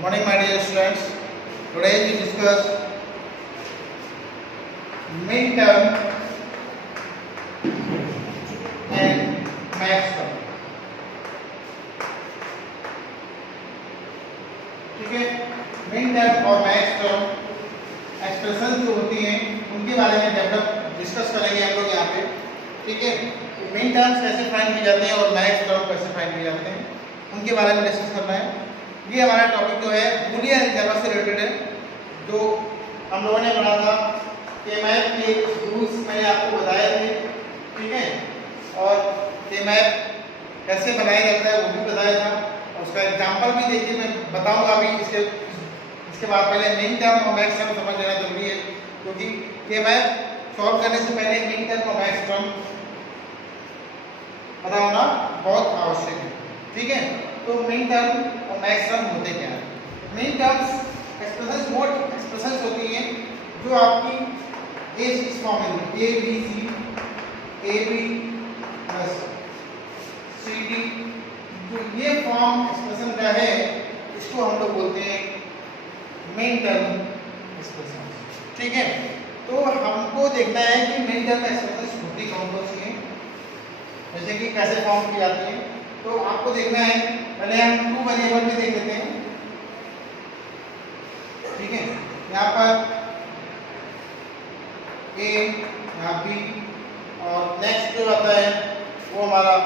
Morning, my dear students. Today we discuss midterm and max term. ठीक है, midterm और max term expression जो होती हैं उनके बारे में डेवलप डिस्कस करेंगे हम लोग यहाँ पे. ठीक है, मिड टर्म्स कैसे फाइंड किए जाते हैं और मैक्स टर्म कैसे फाइंड किए जाते हैं उनके बारे में डिस्कस करना है. ये हमारा टॉपिक जो है बूलियन अलजेब्रा से रिलेटेड है, जो हम लोगों ने पढ़ा था के मैप के रूल्स मैंने आपको बताए थे. ठीक है, और के मैप कैसे बनाया जाता है वो भी बताया था, और उसका एग्जांपल भी देखिए मैं बताऊंगा अभी. इसके बाद पहले मिन टर्म और मैक्स टर्म समझ लेना जरूरी है, क्योंकि के मैप सॉल्व करने से पहले मिन टर्म और मैक्स टर्म पता होना बहुत आवश्यक है. ठीक है, तो मिन टर्म और मैक्स टर्म होते क्या है? मिन टर्म्स एक्सप्रेशंस मोड एक्सप्रेशंस होती हैं जो आपकी इस फॉर्म में A B plus C D, जो ये फॉर्म एक्सप्रेशन का है इसको हम लोग बोलते हैं मिन टर्म एक्सप्रेशन. ठीक है, तो हमको देखना है कि मिन टर्म एक्सप्रेशन होती कौन कौन सी हैं, जैसे कि कैसे फॉर्म की जाती है. तो आपको देखना है, पहले हम टू वेरिएबल में देख लेते हैं. ठीक है, यहाँ पर ए, यहाँ बी, और नेक्स्ट जो आता है वो हमारा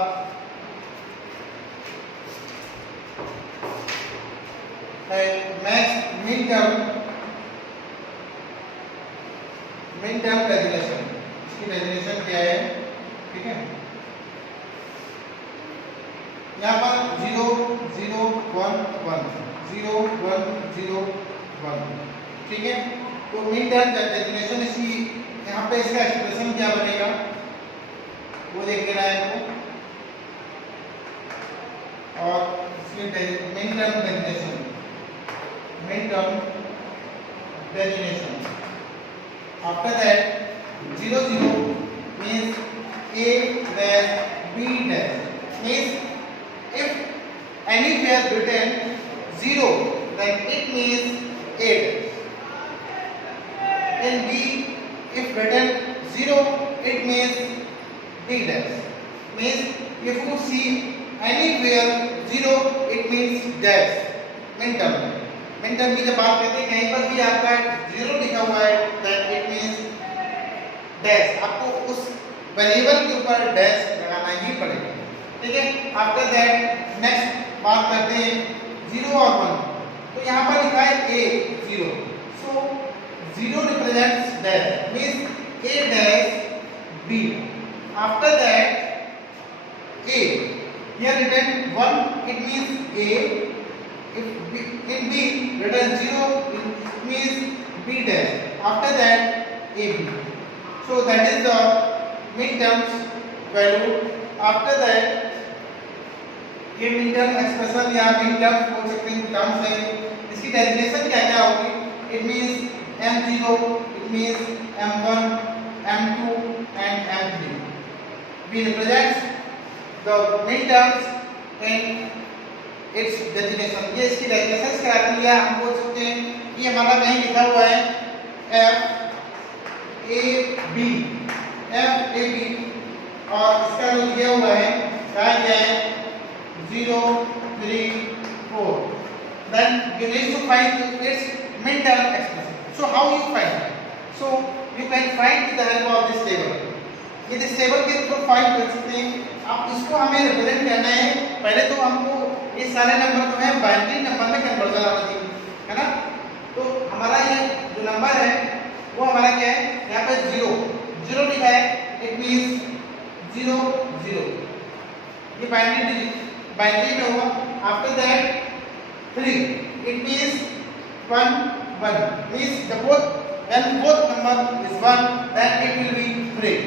है मैक्स मिन टर्म डेफिनेशन. इसकी डेफिनेशन क्या है? ठीक है, यहाँ पर 0 0 1 1 0 1 0 1. ठीक है, तो मिन टर्म डेफिनेशन इसकी यहाँ पे इसका एक्सप्रेशन क्या बनेगा वो देख लेना है आपको. और इसकी min term definition after that 0 0 means a dash b dash, means if anywhere written 0 then it means a dash. In b if written 0 it means b dash, means if you see anywhere 0 it means dash. Min term की जब बात करते हैं कहीं पर भी आपका 0 लिखा हुआ है then it means dash. आपको उस वेरिएबल के ऊपर डैश लगाना ही पड़ेगा. ठीक है, आफ्टर दैट नेक्स्ट बात करते हैं 0 और 1. तो यहाँ पर लिखा है a 0, so 0 represents dash, means a dash b. After that a here written 1 it means a, if b written 0 it means b dash. After that ab, so that is the mid terms value. After that ये mid term expression या mid terms बोल सकते हैं, terms है. इसकी definition क्या क्या होगी? It means m0, it means m1, m2 and m3. we represent the mid terms in its definition. ये इसकी डेफिनेशन क्या आती है? हम बोल सकते हैं कि हमारा कहीं लिखा हुआ है f a b, और इसका जो दिया हुआ है क्या है 0 3 4. then you need to find its mid term expression. so how you find it? so you can find with the help of this table. ये इस टेबल के थ्रू फाइंड कर सकते हैं. अब इसको हमें रिप्रेजेंट करना है. पहले तो हमको ये सारे नंबर जो है बाइनरी नंबर में कन्वर्जन आना चाहिए, है ना. तो हमारा ये जो नंबर है वो हमारा क्या है? यहाँ पे 0 लिखा है, इट मींस 0 0. ये बाइनरी में होगा. After that 3 it means 1 1, means the when both number is 1 then it will be 3.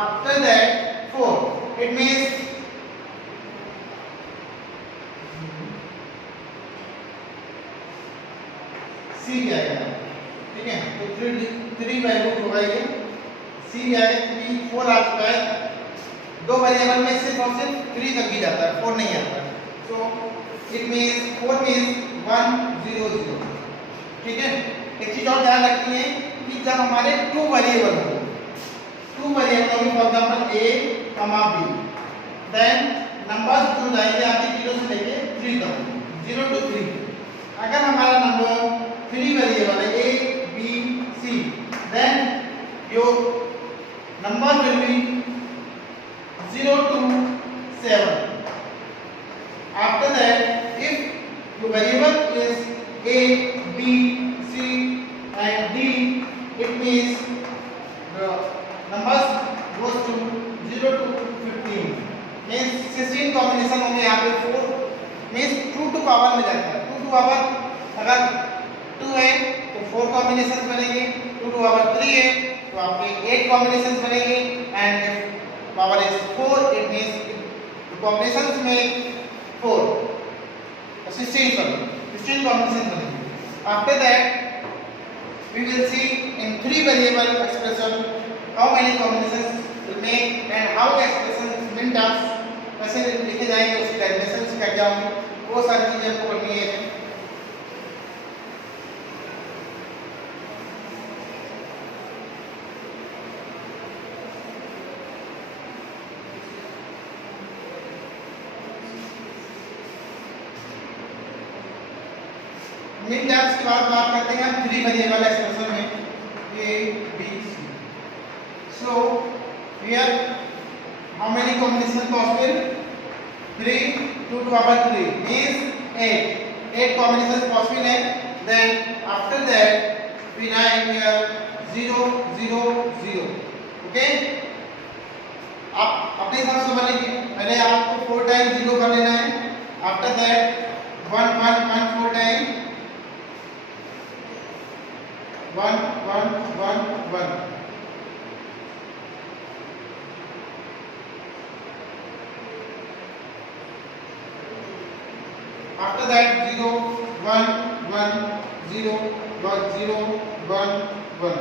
After that 4 it means C आएगा. ठीक है, तो 3 वैल्यू होगा ये C आए 3 4 आ चुका है. दो वेरिएबल में सिर्फ और सिर्फ 3 तक ही जाता है, 4 नहीं आता है. So it means 4 means 100। ठीक है। एक चीज और ध्यान रखनी है कि जब हमारे टू वेरिएबल हो, टू वेरिएबल में for example a, b, then numbers जो जाएंगे आपके 0 से लेके 3 तक, 0 to 3। अगर हमारा नंबर 3 वेरिएबल है a, b, c, then your number will be 0 to 7। After that, if your variable is a, b, c and d, it means the numbers goes to 0 to 15। Means 16 combination होंगे यहाँ पे। 4 means 2 to power में जाता है। 2 to power अगर 2 है तो 4 combination बनेंगे, 2 टू पावर 3 है तो आपके 8 कॉम्बिनेशन बनेंगे, and power is 4 it means combination में 4 16 कॉम्बिनेशन बनेंगे। After that we will see in 3 variable expression how many combinations will make and how expression min terms कैसे लिखे जाएंगे, उसकी डेफिनेशंस क्या होंगे, वो सारी चीजें आपको पढ़नी है। मिन टर्म्स की बात करते हैं हम 3 वेरिएबल एक्सप्रेशन में a, b, c। So here how many combination possible? 3, 2 to power 3 means 8 combinations possible है। then after that we write here 0 0 0। okay, आप अपने हिसाब से बनेंगे। पहले आपको 4 टाइम 0 कर लेना है, after that 1 1 1 4 time 1 1 1 1। After that 0 1 1 0 1 0 1 1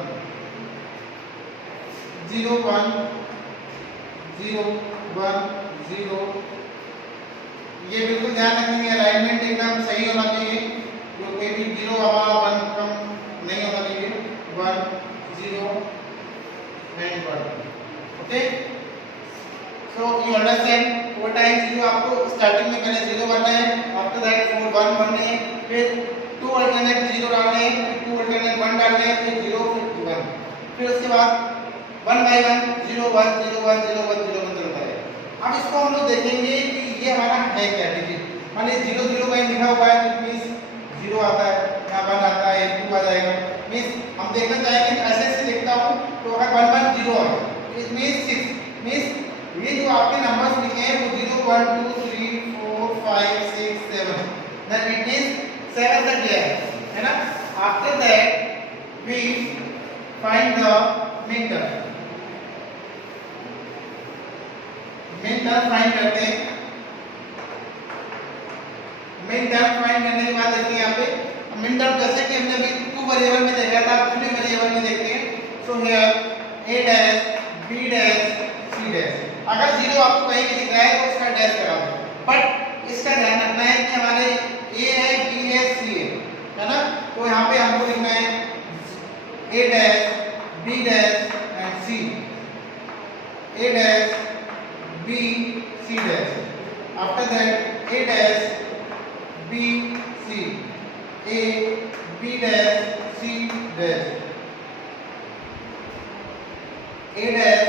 0 1 0 1 0। ये बिल्कुल ध्यान रखेंगे, अलाइनमेंट एकदम सही होना चाहिए, जो कोई भी 0 हवा 1 कम नहीं होना चाहिए। 1 0 and 1। Okay, so you understand. 4 times 0 आपको स्टार्टिंग में पहले 0 बनना है, आफ्टर दैट 4 1 बनने हैं, फिर 2 अल्टरनेट 0 डालने हैं, फिर 2 अल्टरनेट 1 डालने हैं, फिर 0 फिर 1, फिर उसके बाद 1 बाय 1 0 1 0 1 0 1 0 1 चलता है। अब इसको हम लोग देखेंगे कि ये हमारा है क्या डिजिट। मान लीजिए 0 0 कहीं लिखा हुआ है तो मींस 0 आता है, यहाँ 1 आता है, 2 आ जाएगा। मींस हम देखना चाहेंगे ऐसे ऐसे लिखता हूँ तो अगर 1 1 0 आ जाए इट मींस 6। मींस ये जो आपके नंबर्स लिखे हैं वो 0 1 2 3 4 5 6 7, दैट इट मींस 7 तक गया है ना। After that we find the min term. Min term find करते हैं। मिन टर्म फाइंड करने के बाद देखिए यहाँ पे मिन टर्म जैसे कि हमने अभी 2 वेरिएबल में देखा था, 3 वेरिएबल में देखते हैं। So here a dash b dash c dash. अगर 0 आपको कहीं भी दिख रहा है तो उसका डैश करा दो, बट इसका ध्यान रखना है कि हमारे a है b है c है ना। तो यहाँ पे हमको लिखना है a dash b dash and c, a dash b c dash. After that a dash b c, a b dash c dash, a dash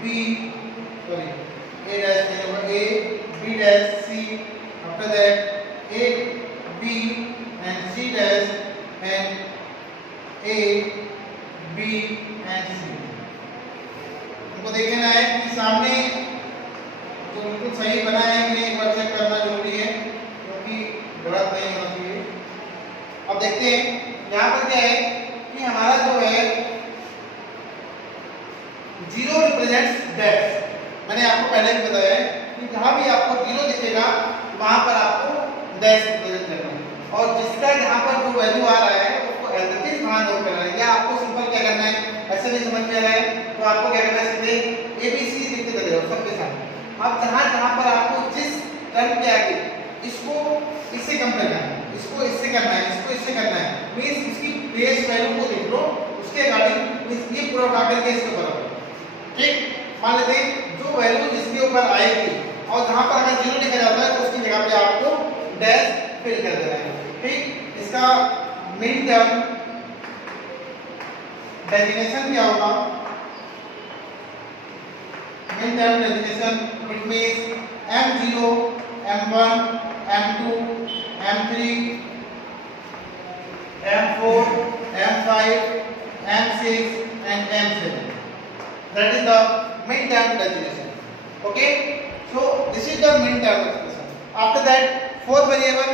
b sorry a dash a b dash c। after that a b and c dash and a b and c। हमको देखना है कि सामने जो बिल्कुल सही बना है कि एक बार चेक करना जरूरी है, क्योंकि गलत नहीं होना चाहिए। अब देखते हैं यहाँ पर क्या है कि हमारा जो है 0 रिप्रेजेंट्स डैश। मैंने आपको पहले भी बताया है कि जहां भी आपको 0 दिखेगा वहां पर आपको डैश रिप्रेजेंट करना है, और जिसका जहां पर जो वैल्यू आ रहा है उसको एलजेब्रिक कहां नोट करना है। या आपको सिंपल क्या करना है, ऐसे नहीं समझ में आ रहा है तो आपको क्या करना है, सीधे ABC लिखते चले जाओ सबके साथ। अब जहां जहां पर आपको जिस टर्म के आगे इसको इससे कंपेयर करना है, इसको इससे करना है, इसको इससे करना है, मींस इसकी बेस वैल्यू को देख लो, उसके अकॉर्डिंग मींस ये पूरा उठा करके इसके ऊपर रखो। ठीक, मान लेते हैं जो वैल्यू जिसके ऊपर आएगी और जहां पर अगर 0 लिखा जाता है तो उसकी जगह पे आपको डैश फिल कर देना है। ठीक, इसका मिन टर्म डेफिनेशन क्या होगा? Min term definition it means m0, m1, m2, m3, m4, m5, m6 and m7. That is the min term definition. Okay, so this is the min term definition. After that, fourth variable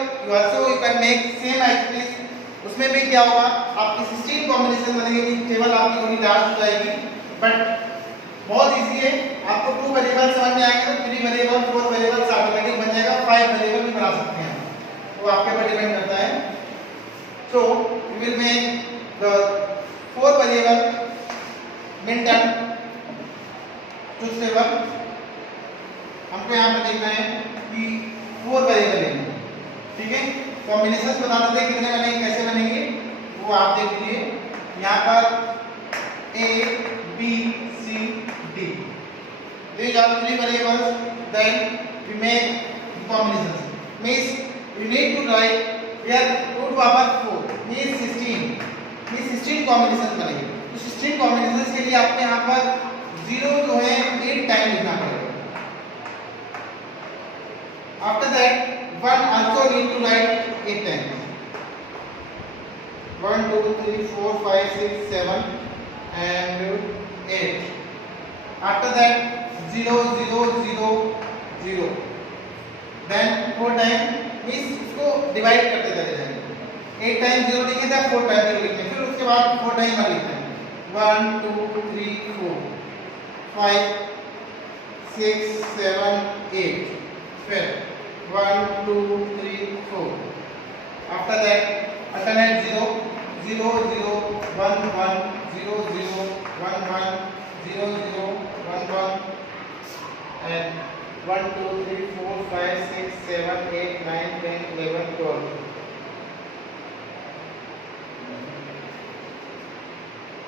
you can make same as this. उसमें भी क्या होगा, आपकी 16 combination बनेगी, table आपकी थोड़ी large हो जाएगी, बट बहुत इजी है। आपको 2 वेरिएबल समझ में आएंगे तो 3 वेरिएबल 4 वेरिएबल ऑटोमेटिक बन जाएगा, 5 वेरिएबल भी बना सकते हैं, वो आपके पर डिपेंड करता है। So we will make the 4 variable min term truth table। हमको यहाँ पर देखना है कि 4 वेरिएबल है, ठीक है। कॉम्बिनेशंस बता देते हैं कितने बनेंगे, कैसे बनेंगे, वो आप देख लीजिए। यहाँ पर A B C D, these are 3 variables, then we make combinations, means you need to write here 2 to the power 4 means 16, means 16 combination बनेंगे। तो 16 कॉम्बिनेशंस के लिए आपको यहाँ पर 0 जो है 8 टाइम लिखना पड़ेगा। After that 1 also need to write 8 times, 1 2 3 4 5 6 7 and 8। After that 0 0 0 0, then 4 time, means इसको डिवाइड करते चले जाएंगे। 8 टाइम 0 लिखे थे, 4 टाइम 0 लिखते हैं, फिर उसके बाद 4 टाइम 1 लिखते हैं, 1 2 3 4 5 6 7 8, फिर 1 2 3 4। After that alternate 0 0 0 1 1 0 0 1 1 0 0 1 1 and 1 2 3 4 5 6 7 8 9 10 11 12।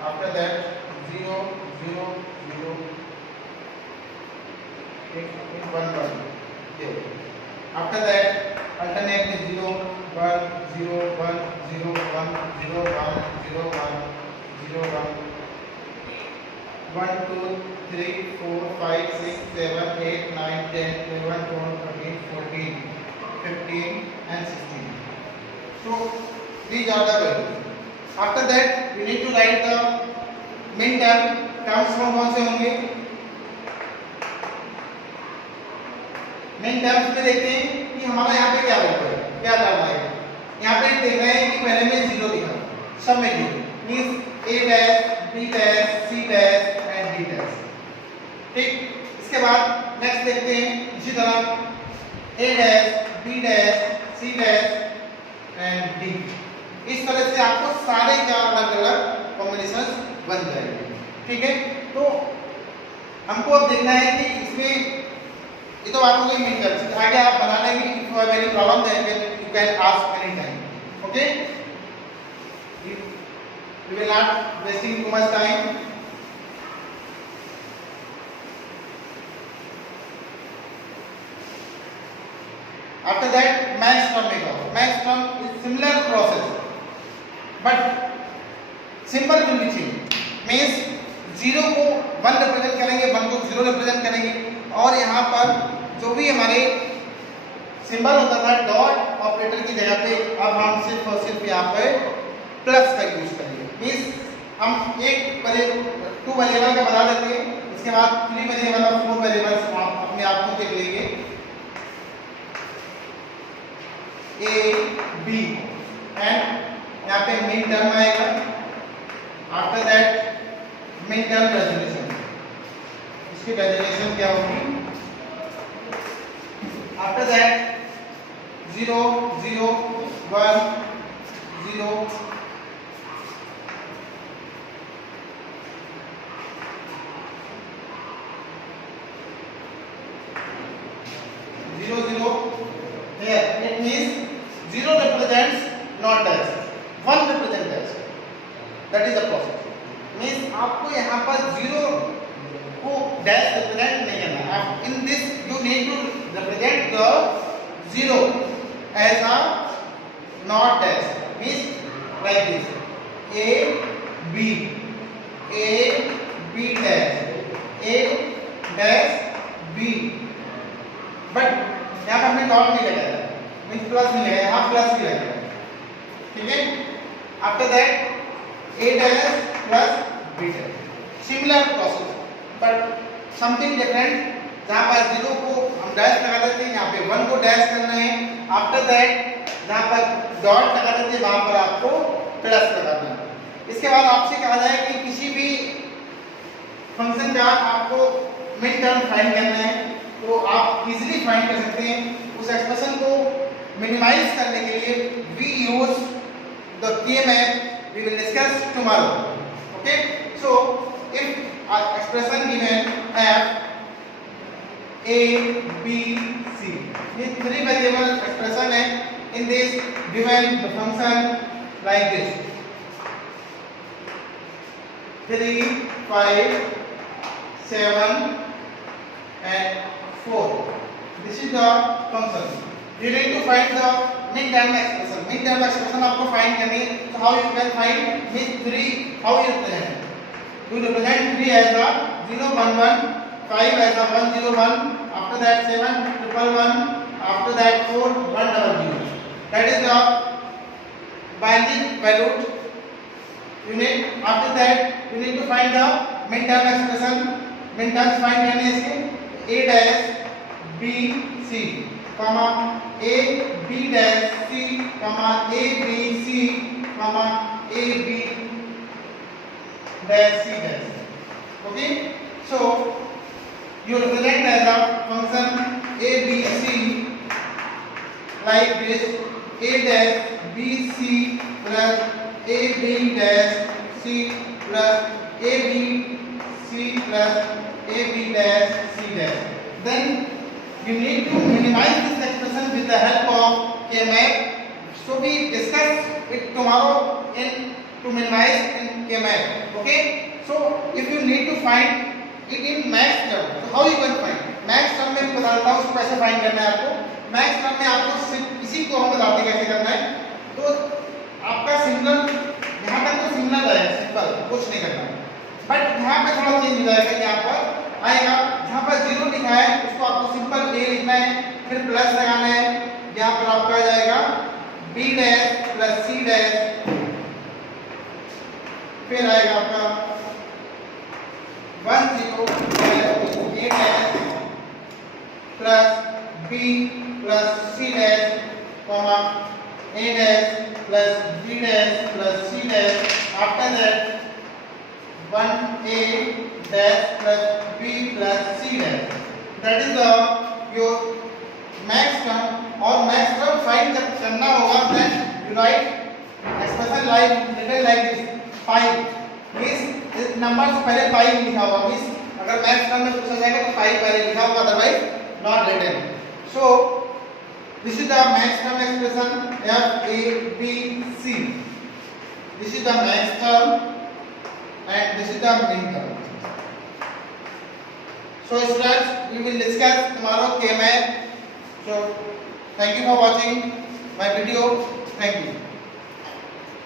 After that 0 0 0 1 1 0। After that alternate 0 1 0 1 0 1 0 1 0 1 0 1 1 2 3 4 5 6 7 8 9 10 11 12 13 14 15 and 16। So these are the values। After that we need to write the min term। Terms कौन से होंगे? min terms में देखते हैं कि हमारा यहाँ पे क्या वैल्यू है, क्या टर्म आएगा। यहाँ पे देख रहे हैं कि पहले में 0 दिखा, सब में 0 means a dash b dash c dash and d dash. ठीक, इसके बाद नेक्स्ट देखते हैं इसी तरह a dash b dash c dash and d। इस तरह से आपको सारे क्या अलग अलग कॉम्बिनेशंस बन जाएंगे। ठीक है, तो हमको अब देखना है कि इसमें ये तो आपको कोई मिल कर आगे आप बना लेंगे। If you have any problem then you can ask any time. Okay, we will not wasting too much time. After that max term मेगा। Max term is similar process but symbol will be change, means 0 को 1 represent करेंगे, 1 को 0 represent करेंगे, और यहाँ पर जो भी हमारे सिंबल होता था डॉट ऑपरेटर की जगह पे अब हम सिर्फ और सिर्फ यहाँ पे प्लस का यूज करेंगे। मींस हम एक 2 वेरिएबल का बना देते हैं, उसके बाद 3 वेरिएबल और 4 वेरिएबल आप अपने आप को देख लेंगे। a b एंड यहाँ पे मिन टर्म आएगा। After that min term resolution, इसकी रेजोल्यूशन क्या होगी? After that 0 0 1 0 0 0 here it means 0 represents not dash, 1 represents dash. That is the process. Means आपको यहाँ पर 0 को dash represent नहीं करना है. In this you need to represent the 0 as a not dash. Means like this. A B dash A dash B. But यहाँ पर हमने डॉट नहीं लगाया, मीन्स प्लस नहीं लगाया, यहाँ प्लस भी लगाया. ठीक है. After that A dash plus B dash. Similar process, but something different. जहाँ पर 0 को हम डैश लगा देते हैं, यहाँ पे 1 को डैश करना है. आफ्टर दैट जहाँ पर डॉट लगा देते हैं वहाँ पर आपको प्लस लगाना है. इसके बाद आपसे कहा जाए कि किसी भी फंक्शन का आपको मिड टर्म फाइंड करना है, तो आप इजीली फाइंड कर सकते हैं. उस एक्सप्रेशन को मिनिमाइज करने के लिए we use the KMap. We will discuss tomorrow. Okay. So if our expression given f a b c, this 3 variable expression है. In this given the function like this 3 5 7 and 4. This is the function. You need to find the mid-term expression. Mid-term expression आपको find करनी है. So how you can find mid 3? How you represent? You represent 3 as a 0 1 1, 5 as a 1 0 1. After that 7 1 1. After that 4 1 0 0. That is the binding value unit. After that you need to find the mid-term expression. Mid-terms find करने इसके a dash b c, comma a b dash c, comma a b c, comma a b dash c dash. Okay. So you represent as a function a b c like this. A dash b c plus a b dash c plus a b c plus a b dash c dash. Then you need to minimize this expression with the help of KMap. So we discuss it tomorrow in to minimize in KMap. Okay. So if you need to find it in max term, so how you can find? Max term में बता देता हूँ उसको कैसे find करना है आपको. Max term में आपको इसी को हम बताते हैं कैसे करना है. तो आपका सिंगल यहाँ तक तो सिंगल है, सिंपल कुछ नहीं करना है. बट यहाँ पे थोड़ा चेंज हो जाएगा. यहाँ पर आएगा जहाँ पर 0 लिखा है उसको आपको सिंपल a लिखना है, फिर प्लस लगाना है. यहाँ पर आपका आ जाएगा b dash plus c dash, फिर आएगा आपका 1 0 a dash plus b plus c dash, comma a dash plus b dash plus c dash. After that 1 a dash plus b plus c dash. That is the your max term. और max term find जब करना होगा then you write expression like written like this 5. means इस number से पहले 5 लिखा होगा. means अगर max term में पूछा जाएगा तो 5 पहले लिखा होगा, otherwise not written. So this is the max term expression f a b c. This is the max term and this is the min term. So students, we will discuss tomorrow KMap. So thank you for watching my video. Thank you.